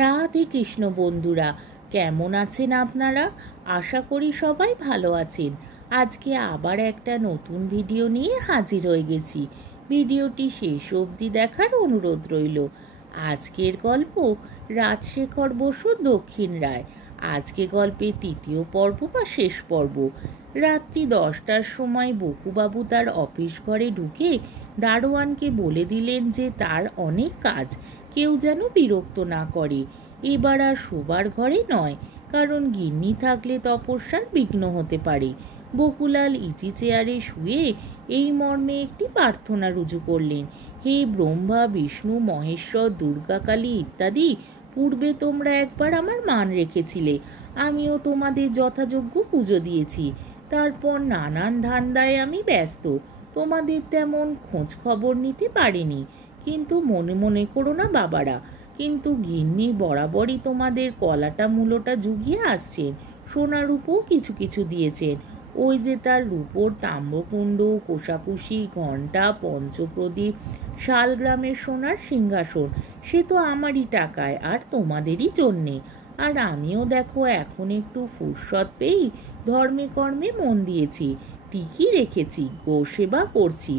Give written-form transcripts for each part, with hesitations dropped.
রাধে কৃষ্ণ বন্ধুরা, কেমন আছেন আপনারা? আশা করি সবাই ভালো আছেন। আজকে আবার একটা নতুন ভিডিও নিয়ে হাজির হয়ে গেছি। ভিডিওটি শেষ অবধি দেখার অনুরোধ রইল। আজকের গল্প রাজশেখর বসু দক্ষিণ রায়। আজকে গল্পের তৃতীয় পর্ব বা শেষ পর্ব। রাত্রি 10টার সময় বকুবাবু তার অফিস ঘরে ঢুকে দারোয়ানকে বলে দিলেন যে তার অনেক কাজ, কেউ যেন বিরক্ত না করে। এবার আর শোবার ঘরে নয়, কারণ গিন্নি থাকলে তপস্যার বিঘ্ন হতে পারে। বকুলাল ইজি চেয়ারে শুয়ে এই মর্মে একটি প্রার্থনা রুজু করলেন। হে ব্রহ্মা, বিষ্ণু, মহেশ্বর, দুর্গা, কালী ইত্যাদি, পূর্বে তোমরা একবার আমার মান রেখেছিলে, আমিও তোমাদের যথাযোগ্য পুজো দিয়েছি। তারপর নানান ধান্দায় আমি ব্যস্ত, তোমাদের তেমন খোঁজ খবর নিতে পারিনি। কিন্তু মনে মনে করো না বাবারা, কিন্তু গিন্নি বরাবরই তোমাদের কলাটা মূলোটা জুগিয়ে আসছেন। সোনা রূপও কিছু কিছু দিয়েছেন। ওই যে তার রূপোর তাম্রকুণ্ড, কোষাকুষি, ঘণ্টা, পঞ্চপ্রদীপ, শালগ্রামের সোনার সিংহাসন, সে তো আমারই টাকায় আর তোমাদেরই জন্যে। আর আমিও দেখো এখন একটু ফুরসত পেয়েই ধর্মে কর্মে মন দিয়েছি, ঠিকই রেখেছি, গোসেবা করছি।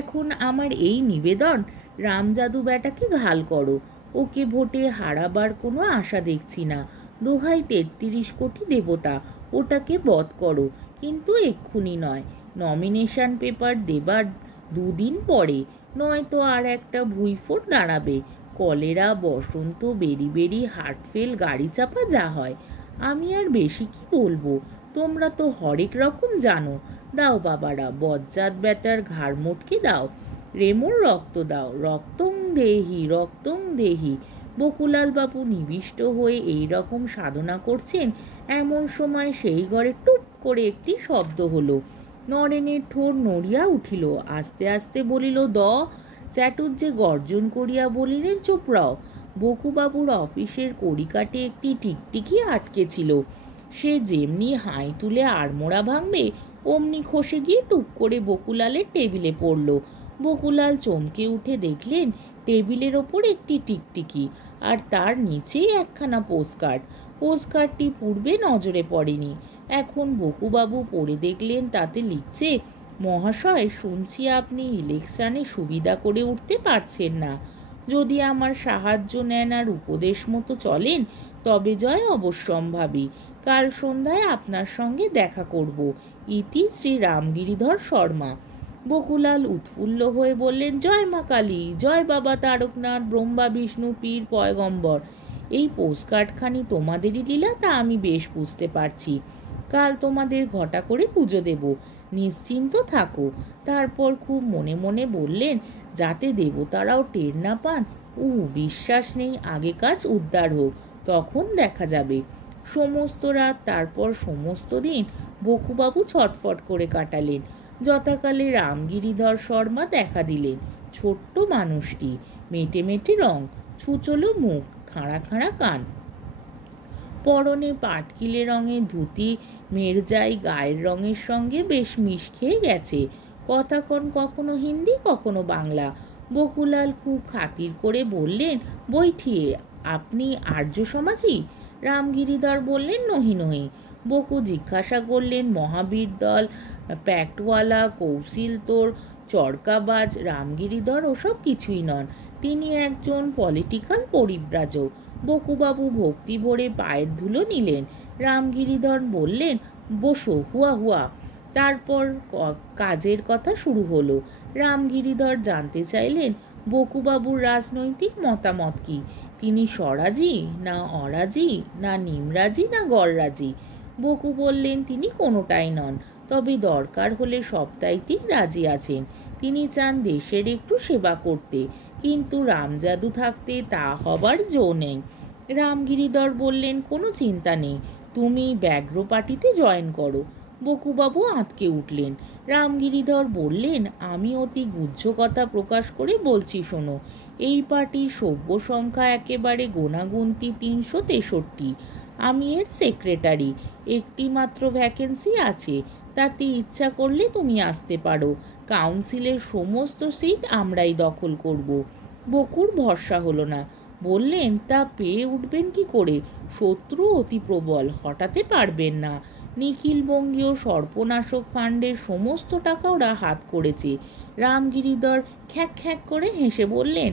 এখন আমার এই নিবেদন, রামজাদু বেটাকে ঘাল করো, ওকে ভোটে হারাবার কোনো আশা দেখছি না। দোহাই 33 কোটি দেবতা, ওটাকে বধ করো, কিন্তু এক্ষুনি নয়। নমিনেশন পেপার দেবার 2 দিন পরে, নয়তো আর একটা ভুইফোট দাঁড়াবে। কলেরা, বসন্ত, বেরি বেরি, হার্টফেল, গাড়ি চাপা যা হয়। আমি আর বেশি কি বলবো, তোমরা তো হরেক রকম জানো। দাও বাবারা, বজ্জাত বেটার ঘাড় মোটকে দাও, রেমোর রক্ত দাও, রক্তং দেহি, রক্তং দেহি। বকুলাল বাবু নিবিষ্ট হয়ে এই রকম সাধনা করছেন, এমন সময় সেই ঘরে টুপ করে একটি শব্দ হলো। নরেনের ঠোঁট নড়িয়া উঠিল, আস্তে আস্তে বলিল দ। চ্যাটুর্যে গর্জন করিয়া বলিলেন চুপ রও। বকুবাবুর অফিসের কড়িকাঠে একটি টিকটিকি আটকে ছিল, সে যেমনি হাই তুলে আড়মোড়া ভাঙবে অমনি খসে গিয়ে টুপ করে বকুলালের টেবিলে পড়ল। বকুলাল চমকে উঠে দেখলেন টেবিলের ওপর একটি টিকটিকি, আর তার নিচেই একখানা পোস্টকার্ড। পোস্টকার্ডটি পূর্বে নজরে পড়েনি, এখন বকুবাবু পড়ে দেখলেন তাতে লিখছে, মহাশয়, শুনছি আপনি ইলেকশনে সুবিধা করে উঠতে পারছেন না। যদি আমার সাহায্য নেন আর উপদেশ মতো চলেন, তবে জয় অবশ্যম্ভাবী। কাল সন্ধ্যায় আপনার সঙ্গে দেখা করব। ইতি শ্রী রামগিরিধর শর্মা। বকুলাল উৎফুল্ল হয়ে বললেন, জয় মা কালী, জয় বাবা তারকনাথ, ব্রহ্মা বিষ্ণু পীর পয়গম্বর। এই পোস্টকার্ডখানি তোমাদেরই লীলা, তা আমি বেশ বুঝতে পারছি। কাল তোমাদের ঘটা করে পুজো দেব, নিশ্চিন্ত থাকো। তারপর খুব মনে মনে বললেন, যাতে দেবতারাও টের না পান। বিশ্বাস নেই, আগে কাজ উদ্ধার হোক, তখন দেখা যাবে। সমস্ত রাত, তারপর সমস্ত দিন বকুবাবু ছটফট করে কাটালেন। যথাকালে রামগিরিধর শর্মা দেখা দিলেন। ছোট্ট মানুষটি, মেটে মেটে রং, ছুচলো মুখ, খাঁড়া খাঁড়া কান, পরনে পাটকিলে রঙের ধুতি, মেরজাই গায়ের রঙের সঙ্গে বেশ মিশ খেয়ে গেছে। কথা কখনো হিন্দি কখনো বাংলা। বকুলাল খুব খাতির করে বললেন, বৈঠিয়ে, আপনি আর্য সমাজী? রামগিরিধর বললেন, নহি নহি। বকু জিজ্ঞাসা করলেন, মহাবীর দল, প্যাক্টওয়ালা, কৌশিল তোর, চরকাবাজ? রামগিরিধর ওসব কিছুই নন, তিনি একজন পলিটিক্যাল পরিব্রাজক। বকুবাবু ভক্তি ভরে পায়ের ধুলো নিলেন। রামগিরিধর বললেন, বসো, হুয়া হুয়া। তারপর কাজের কথা শুরু হলো। রামগিরিধর জানতে চাইলেন বকুবাবুর রাজনৈতিক মতামত কি। তিনি স্বরাজি না অরাজি, না নিমরাজি না গড়রাজি? বকু বললেন, তিনি কোনোটাই নন, তবে দরকার হলে সবটাইতেই রাজি আছেন। তিনি চান দেশের একটু সেবা করতে, কিন্তু রামজাদু থাকতে তা হবার জো নেই। রামগিরিধর বললেন, কোনো চিন্তা নেই, তুমি ব্যাঘ্র পার্টিতে জয়েন করো। বকুবাবু আঁতকে উঠলেন। রামগিরিধর বললেন, আমি অতি গুহ্য কথা প্রকাশ করে বলছি শোনো, এই পার্টির সভ্য সংখ্যা একেবারে গোনাগুন্তি 363। আমি এর সেক্রেটারি। একটি মাত্র ভ্যাকেন্সি আছে, তাতে ইচ্ছা করলে তুমি আসতে পারো। কাউন্সিলের সমস্ত সিট আমরাই দখল করব। বকুর ভরসা হলো না। বললেন, তা পেয়ে উঠবেন কি করে? শত্রু অতি প্রবল, হটাতে পারবেন না। নিখিল বঙ্গীয় সর্পনাশক ফান্ডের সমস্ত টাকা ওরা হাত করেছে। রামগিরিধর খ্যাক খ্যাক করে হেসে বললেন,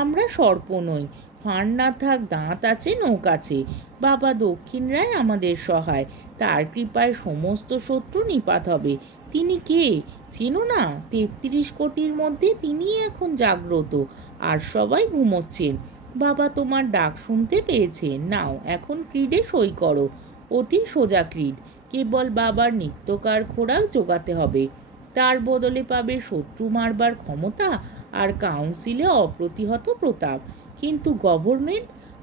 আমরা সর্প নই। ফান্ড না থাক, দাঁত আছে, নখ আছে। বাবা দক্ষিণ রায় আমাদের সহায়, তার কৃপায় সমস্ত শত্রু নিপাত হবে। তিনি কে চেনো না? ৩৩ কোটির মধ্যে তিনি এখন জাগ্রত, আর সবাই ঘুমোচ্ছেন। বাবা তোমার ডাক শুনতে পেয়েছে, নাও এখন ক্রিডে সই করো। অতি সোজা ক্রিড, কেবল বাবার নিত্যকার খোরাক জোগাতে হবে। তার বদলে পাবে শত্রু মারবার ক্ষমতা আর কাউন্সিলে অপ্রতিহত প্রতাপ। কিন্তু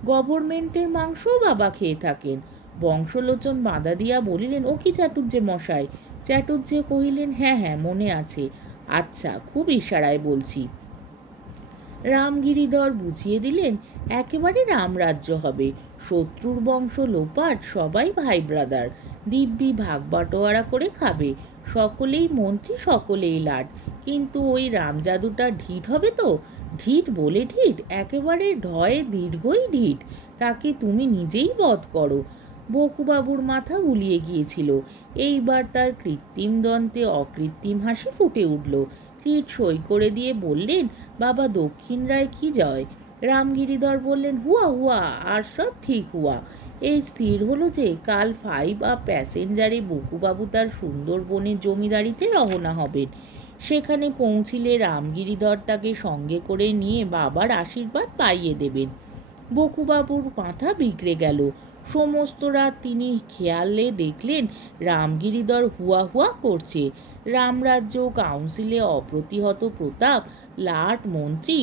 গভর্নমেন্টের মাংসও বাবা খেয়ে থাকেন। বংশলোচন বাধা দিয়া বলিলেন, ও কি চাটুর্যে মশাই? চাটুর্যে কহিলেন, হ্যাঁ হ্যাঁ মনে আছে। আচ্ছা, খুব ইশারায় বলছি। রামগিরিধর বুঝিয়ে দিলেন, একেবারে রামরাজ্য হবে। শত্রুর বংশ লোপাট, সবাই ভাই ব্রাদার। দিব্যি ভাগ বাটোয়ারা করে খাবে। সকলেই মন্ত্রী, সকলেই লাট। কিন্তু ওই রামজাদুটা ঢিঠ হবে তো? ঢিঠ বলে ঢিঠ, একেবারে ঢয়ে দীর্ঘই ঢিঠ। তাকে তুমি নিজেই বধ করো। বকুবাবুর মাথা গুলিয়ে গিয়েছিল। এইবার তার কৃত্রিম দন্তে অকৃত্রিম হাসি ফুটে উঠল। ক্রিট সই করে দিয়ে বললেন, বাবা দক্ষিণ রায় কি জয়। রামগিরিধর বললেন, হুয়া হুয়া, আর সব ঠিক হুয়া। এই স্থির হলো যে কাল 5 প্যাসেঞ্জারে বকুবাবু তার সুন্দরবনের জমিদারিতে রওনা হবেন। সেখানে পৌঁছিলে রামগিরিধর তাকে সঙ্গে করে নিয়ে বাবার আশীর্বাদ পাইয়ে দেবেন। বকুবাবুর মাথা বিগড়ে গেল। সমস্ত রাত তিনি খেয়ালে দেখলেন রামগিরিধর হুয়া হুয়া করছে। রামরাজ্য, কাউন্সিলে অপ্রতিহত প্রতাপ, লাট মন্ত্রী,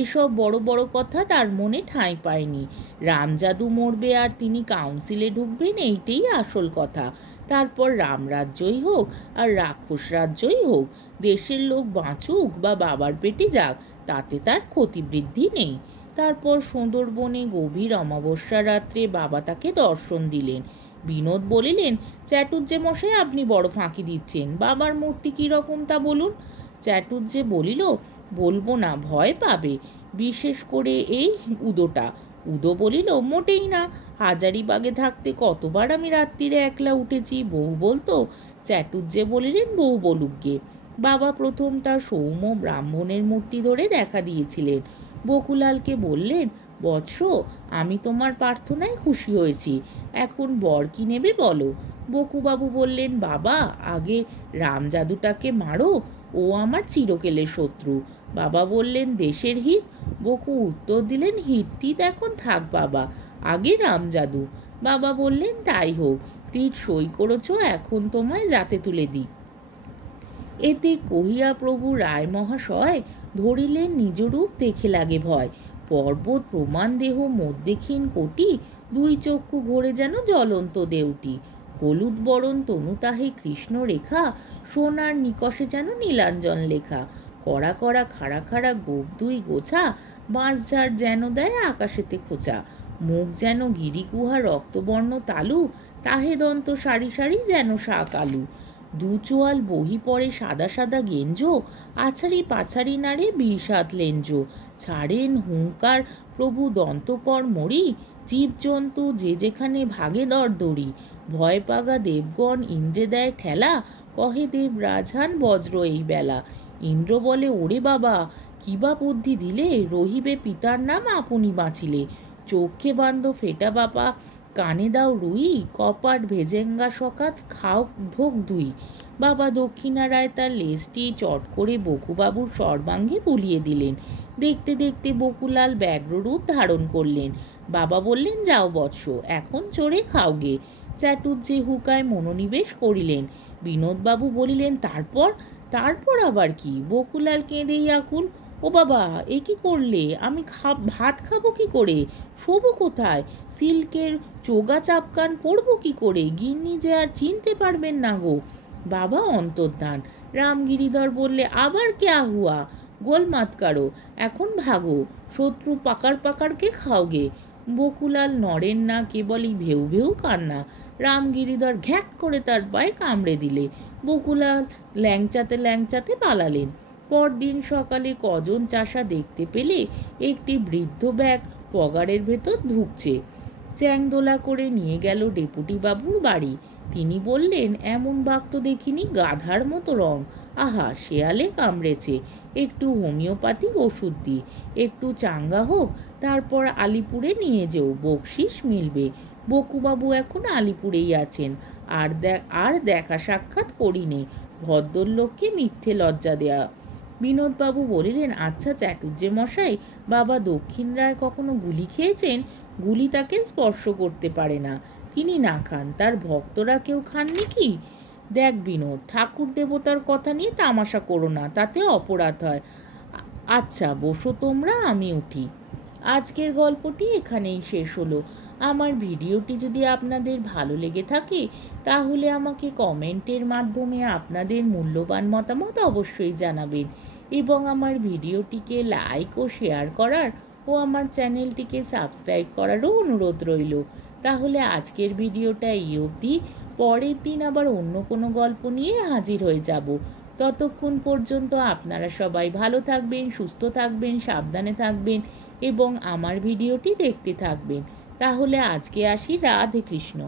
এসব বড় বড় কথা তার মনে ঠাঁই পায়নি। রামজাদু মরবে আর তিনি কাউন্সিলে ঢুকবেন, এইটাই আসল কথা। তারপর রামরাজ্যই হোক আর রাক্ষস রাজ্যই হোক, দেশের লোক বাঁচুক বা বাবার পেটে যাক, তাতে তার ক্ষতিবৃদ্ধি নেই। তারপর সুন্দরবনে গভীর অমাবস্যা রাত্রে বাবা তাকে দর্শন দিলেন। বিনোদ বলিলেন, চাটুর্যে মশাই আপনি বড় ফাঁকি দিচ্ছেন। বাবার মূর্তি কীরকম তা বলুন। চাটুর্যে বলিল, বলবো না, ভয় পাবে, বিশেষ করে এই উদোটা। উদো বলিল, মোটেই না। হাজারিবাগে থাকতে কতবার আমি রাত্রিরে একলা উঠেছি, বউ বলতো। চাটুর্যে বলিলেন, বউ বলুক গে। বাবা প্রথমটা সৌম্য ব্রাহ্মণের মূর্তি ধরে দেখা দিয়েছিলেন। বকুলালকে বললেন, বৎস, আমি তোমার প্রার্থনায় খুশি হয়েছি। এখন বর কি নেবে বলো। বকুবাবু বললেন, বাবা আগে রামজাদুটাকে মারো, ও আমার চিরকেলের শত্রু। বাবা বললেন, দেশের হিত। বকু উত্তর দিলেন, হিত এখন থাক বাবা, আগে রামজাদু। বাবা বললেন, তাই হোক। ক্রিট সই করেছ, এখন তোমায় যাতে তুলে দিই। এতে কহিয়া প্রভু রায় মহাশয় ধরিলেন নিজ রূপ, দেখে লাগে ভয়। পর্বত প্রমাণ দেহ মধ্যেক্ষীণ কোটি, দুই চক্ষু ঘোরে যেন জ্বলন্ত দেউটি। হলুদ বরণ তনু তাহে কৃষ্ণ রেখা, সোনার নিকষে যেন নীলাঞ্জন লেখা। কড়া কড়া খাড়া খাড়া গোপ দুই গোছা, বাঁশঝাড় যেন দেয় আকাশেতে খোঁচা। মুখ যেন গিরিগুহা রক্তবর্ণ তালু, তাহে দন্ত সারি সারি যেন শাক আলু। দু চোয়াল বহি পড়ে সাদা সাদা গেঞ্জো, আছাড়ি পাছাড়ি নাড়ে বিষাদ লেঞ্জো। ছাড়েন হুঙ্কার প্রভু দন্তকর মরি, জীবজন্তু যে যেখানে ভাগে দরদরি। ভয় পাগা দেবগণ ইন্দ্রে দেয় ঠেলা, কহে দেব রাজহান বজ্র এই বেলা। ইন্দ্র বলে, ওরে বাবা, কিবা বুদ্ধি দিলে, রহিবে পিতার নাম আপনি বাঁচিলে। চোখে বান্ধ ফেটা বাপা, কানে দাও রুই, কপাট ভেজেঙ্গা সকাত খাও ঢোক দুই। বাবা দক্ষিণা রায় তার লেজটি চট করে বকুবাবুর সর্বাঙ্গে বুলিয়ে দিলেন। দেখতে দেখতে বকুলাল ব্যগ্ররূপ ধারণ করলেন। বাবা বললেন, যাও বৎস, এখন চড়ে খাওগে। চাটুর্যে হুকায় মনোনিবেশ করিলেন। বিনোদবাবু বলিলেন, তারপর? তারপর আবার কি? বকুলাল কেঁদেই আকুল। ও বাবা, এ কি করলে? আমি ভাত খাবো কি করে? শোবো কোথায়? সিল্কের চোগা চাপকান পরবো কি করে? গিন্নি যে আর চিনতে পারবেন না গো। বাবা অন্তর্ধান। রামগিরিধর বললে, আবার ক্যা হুয়া? গোল মাত কারো, এখন ভাগো, শত্রু পাকার পাকারকে খাওগে। বকুলাল নড়েন না, কেবলই ভেউ ভেউ কান্না। রামগিরিধর ঘ্যাক করে তার পায়ে কামড়ে দিলে। বকুলাল ল্যাংচাতে ল্যাংচাতে পালালেন। পরদিন সকালে কজন চাষা দেখতে পেলে একটি বৃদ্ধ ব্যাগ পগারের ভেতর ঢুকছে। চ্যাংদোলা করে নিয়ে গেল ডেপুটি বাবুর বাড়ি। তিনি বললেন, এমন বাঘ তো দেখিনি, গাধার মতো রং, আহা শেয়ালে কামড়েছে, একটু হোমিওপ্যাথিক ওষুধ দিই, একটু চাঙ্গা হোক, তারপর আলিপুরে নিয়ে যেও, বকশিস মিলবে। বকুবাবু এখন আলিপুরেই আছেন, আর দেখা সাক্ষাৎ করিনি, ভদ্রলোককে মিথ্যে লজ্জা দেয়া। বিনোদবাবু বলিলেন, আচ্ছা চাটুর্যে মশাই, বাবা দক্ষিণ রায় কখনো গুলি খেয়েছেন? গুলি তাকে স্পর্শ করতে পারে না, তিনি না খান, তার ভক্তরা কেউ খাননি কি? দেখ বিনোদ, ঠাকুর দেবতার কথা নিয়ে তামাশা করো না, তাতে অপরাধ হয়। আচ্ছা বসো তোমরা, আমি উঠি। আজকের গল্পটি এখানেই শেষ হলো। আমার ভিডিওটি যদি আপনাদের ভালো লেগে থাকে তাহলে আমাকে কমেন্টের মাধ্যমে আপনাদের মূল্যবান মতামত অবশ্যই জানাবেন, এবং আমার ভিডিওটিকে লাইক ও শেয়ার করার ও আমার চ্যানেলটিকে সাবস্ক্রাইব করারও অনুরোধ রইল। তাহলে আজকের ভিডিওটা এই অবধি। পরের দিন আবার অন্য কোনো গল্প নিয়ে হাজির হয়ে যাব। ততক্ষণ পর্যন্ত আপনারা সবাই ভালো থাকবেন, সুস্থ থাকবেন, সাবধানে থাকবেন এবং আমার ভিডিওটি দেখতে থাকবেন। তাহলে আজকে আসি। রাধে কৃষ্ণ।